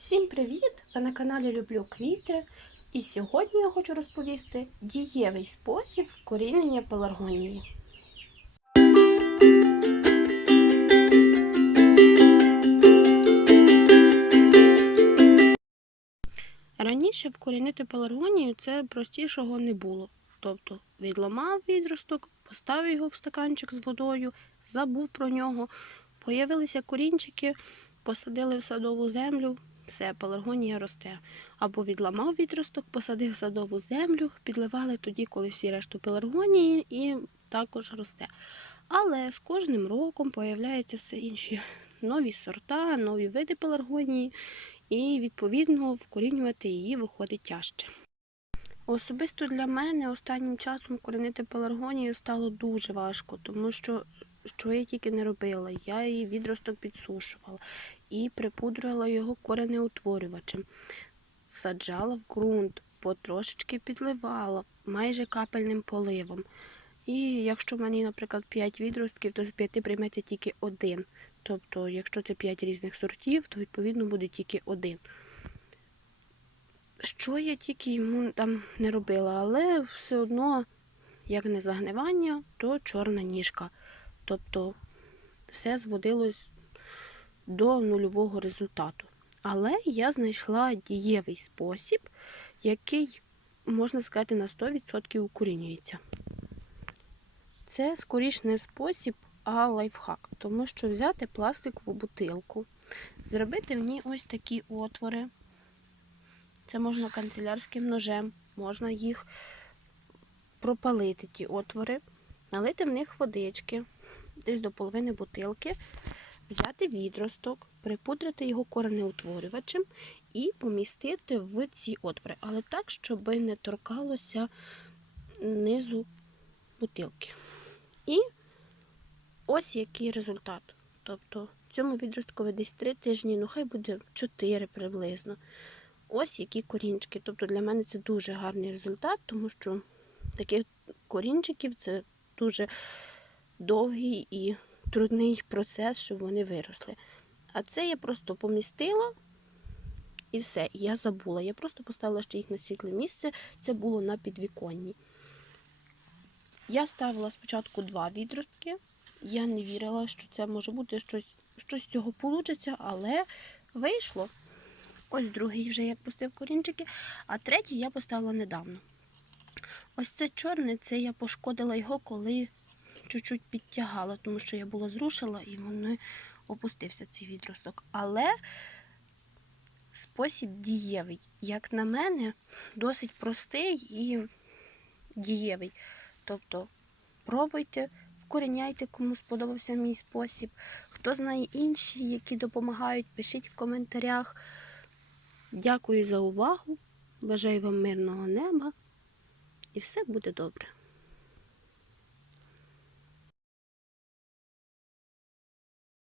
Всім привіт! Ви на каналі Люблю квіти. І сьогодні я хочу розповісти дієвий спосіб вкорінення пеларгонії. Раніше вкорінити пеларгонію це простішого не було. Тобто відламав відросток, поставив його в стаканчик з водою, забув про нього. Появилися корінчики, посадили в садову землю, все, пеларгонія росте. Або відламав відросток, посадив садову землю, підливали тоді, коли всі решту пеларгонії, і також росте. Але з кожним роком появляються все інші нові сорта, нові види пеларгонії, і відповідно вкорінювати її виходить тяжче. Особисто для мене останнім часом корінити пеларгонію стало дуже важко, тому що що я тільки не робила, я її відросток підсушувала і припудрювала його коренеутворювачем, саджала в ґрунт, потрошечки підливала, майже капельним поливом. І якщо в мене, наприклад, 5 відростків, то з 5 прийметься тільки один. Тобто, якщо це 5 різних сортів, то відповідно буде тільки один. Що я тільки йому там не робила, але все одно, як не загнивання, то чорна ніжка. Тобто все зводилось до нульового результату. Але я знайшла дієвий спосіб, який, можна сказати, на 100% укорінюється. Це скоріш не спосіб, а лайфхак, тому що взяти пластикову бутилку, зробити в ній ось такі отвори. Це можна канцелярським ножем, можна їх пропалити, ті отвори, налити в них водички, десь до половини бутилки, взяти відросток, припудрити його коренеутворювачем і помістити в ці отвори, але так, щоб не торкалося низу бутилки. І ось який результат. Тобто цьому відросткові десь 3 тижні, ну хай буде 4 приблизно. Ось які корінчики. Тобто для мене це дуже гарний результат, тому що таких корінчиків це дуже довгий і трудний процес, щоб вони виросли. А це я просто помістила і все. Я забула. Я просто поставила ще їх на світле місце. Це було на підвіконні. Я ставила спочатку два відростки. Я не вірила, що це може бути щось, щось з цього вийде, але вийшло. Ось другий вже як пустив корінчики, а третій я поставила недавно. Ось це чорне, це я пошкодила його, коли чуть-чуть підтягала, тому що я була зрушила і воно опустився цей відросток. Але спосіб дієвий, як на мене, досить простий і дієвий. Тобто пробуйте, вкоріняйте, кому сподобався мій спосіб. Хто знає інші, які допомагають, пишіть в коментарях. Дякую за увагу. Бажаю вам мирного неба і все буде добре.